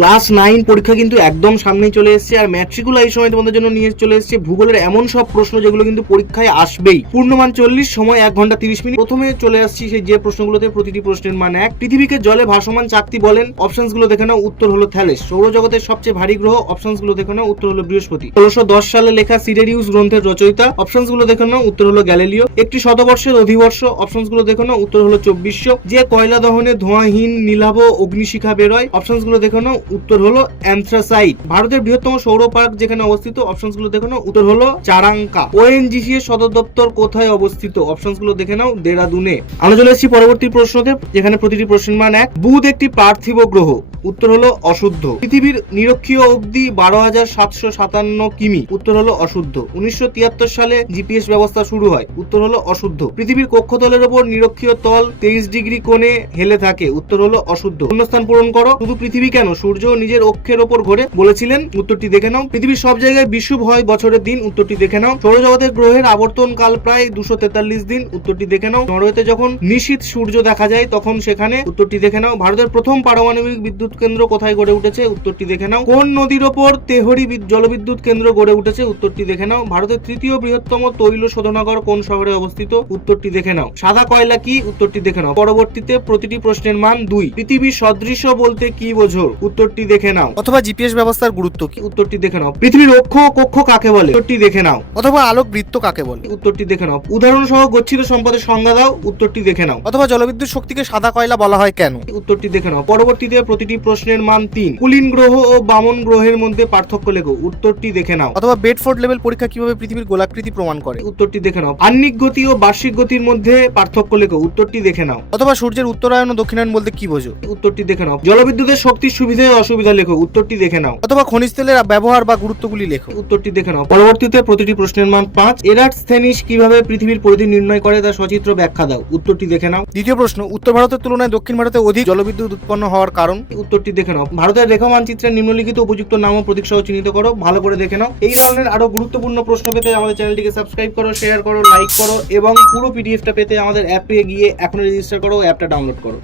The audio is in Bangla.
ক্লাস 9 পরীক্ষা কিন্তু একদম সামনেই চলে এসেছে, আর ম্যাট্রিকুলা এই সময় তোমাদের জন্য নিয়ে চলে এসেছে ভূগোলের এমন সব প্রশ্ন যেগুলো কিন্তু পরীক্ষায় আসবেই। পূর্ণমান 40, সময় 1 ঘন্টা 30 মিনিট। প্রথমে চলে আসছি সেই যে প্রশ্নগুলোতে প্রতিটি প্রশ্নের মান 1। পৃথিবীকে জলে ভাসমান চাকতি বলেন। অপশনস গুলো দেখে নাও, উত্তর হলো থ্যালেস। সৌরজগতের সবচেয়ে ভারী গ্রহ। অপশনস গুলো দেখে নাও, উত্তর হলো বৃহস্পতি। 1610 সালে লেখা সিডেরিউস গ্রন্থের রচয়িতা। অপশনস গুলো দেখে নাও, উত্তর হলো গ্যালিলিও। একটি শতবর্ষের অধিবর্ষ। অপশনস গুলো দেখে নাও, উত্তর হলো 2400। যে কয়লা দহনে ধোঁয়াহীন নীলাভ অগ্নিশিখা বেরোয়। অপশনস গুলো দেখে নাও, উত্তর হলো অ্যান্থ্রাসাইট। ভারতের বৃহত্তম সৌর পার্ক যেখানে অবস্থিত। অপশনস গুলো দেখে নাও, উত্তর হলো চারাঙ্কা। ওএনজিসি এর সদর দপ্তর কোথায় অবস্থিত? অপশনস গুলো দেখে নাও, দেরাদুনে। আমরা চলে এসেছি পরবর্তী প্রশ্নতে, যেখানে প্রতিটি প্রশ্নের মান 1। বুধ একটি পার্থিব গ্রহ। উত্তর হলো অশুদ্ধ। পৃথিবীর নিরক্ষীয় অবধি 12,757 কিমি। উত্তর হলো অশুদ্ধ। 1973 সালে জিপিএস ব্যবস্থা শুরু হয়। উত্তর হলো অশুদ্ধ। পৃথিবীর কক্ষতলের উপর নিরক্ষীয় তল 23 ডিগ্রি কোণে হেলে থাকে। উত্তর হলো অশুদ্ধ। শূন্যস্থান পূরণ করো। শুধু পৃথিবী কেন, সূর্য নিজের অক্ষের ওপর ঘোরে বলেছিলেন। উত্তরটি দেখে নাও। পৃথিবীর সব জায়গায় বিষুব হয় বছরের দিন। উত্তরটি দেখে নাও। সৌরজগতের গ্রহের আবর্তন কাল প্রায় 243 দিন। উত্তরটি দেখে নাও। নরওয়েতে যখন নিশীথ সূর্য দেখা যায় তখন সেখানে। উত্তরটি দেখে নাও। ভারতের প্রথম পারমাণবিক বিদ্যুৎ কেন্দ্র কোথায় গড়ে উঠেছে? উত্তরটি দেখে নাও। কোন নদীর ওপর তেহরি জলবিদ্যুৎ কেন্দ্র গড়ে উঠেছে? উত্তরটি দেখে নাও। ভারতের তৃতীয় বৃহত্তম তৈল শোধনাগার কোন শহরে অবস্থিত? উত্তরটি দেখে নাও। সাদা কয়লা কি? উত্তরটি দেখে নাও। পরবর্তীতে প্রতিটি প্রশ্নের মান 2। পৃথিবীর সদৃশ্য বলতে কি বোঝো? উত্তরটি দেখে নাও। অথবা জিপিএস ব্যবস্থার গুরুত্ব কি? উত্তরটি দেখে নাও। পৃথিবীর অক্ষ ও কক্ষ কাকে বলে? উত্তরটি দেখে নাও। অথবা আলোক বৃত্ত কাকে বলে? উত্তরটি দেখে নাও। উদাহরণ সহ গচ্ছিত সম্পদের সংজ্ঞা দাও। উত্তরটি দেখে নাও। অথবা জলবিদ্যুৎ শক্তিকে সাদা কয়লা বলা হয় কেন? উত্তরটি দেখে নাও। পরবর্তীতে প্রতিটি প্রশ্নের মান 3। কুলিন গ্রহ ও বামন গ্রহের মধ্যে পার্থক্য লেখো। উত্তরটি দেখে নাও। অথবা বেডফোর্ড লেভেল পরীক্ষা কিভাবে পৃথিবীর গোলাকৃতি প্রমাণ করে? উত্তরটি দেখে নাও। আহ্নিক গতি ও বার্ষিক গতির মধ্যে পার্থক্য লেখো। উত্তরটি দেখে নাও। অথবা সূর্যের উত্তরায়ণ ও দক্ষিণায়ন বলতে কি বোঝো? উত্তরটি দেখে নাও। জলবিদ্যুতের শক্তির সুবিধা ও অসুবিধা লেখো। উত্তরটি দেখে নাও। অথবা খনিজ তেলের ব্যবহার বা গুরুত্বগুলি লেখো। উত্তরটি দেখে নাও। পরবর্তীতে প্রতিটি প্রশ্নের মান 5। এরাটস্থেনিস কিভাবে পৃথিবীর পরিধি নির্ণয় করে তা সচিত্র ব্যাখ্যা দাও। উত্তরটি দেখে নাও। দ্বিতীয় প্রশ্ন, উত্তর ভারতের তুলনায় দক্ষিণ ভারতে অধিক জলবিদ্যুৎ উৎপন্ন হওয়ার কারণ? উত্তরটি দেখে নাও। ভারতের রেখা মানচিত্রে নিম্নলিখিত উপযুক্ত নাম ও প্রতীক সহ চিহ্নিত করো। ভালো করে দেখে নাও। এই ধরনের আরো গুরুত্বপূর্ণ প্রশ্ন পেতে আমাদের চ্যানেলটিকে সাবস্ক্রাইব করো, শেয়ার করো, লাইক করো এবং পুরো পিডিএফটা পেতে আমাদের অ্যাপে গিয়ে এখনই রেজিস্টার করো, অ্যাপটা ডাউনলোড করো।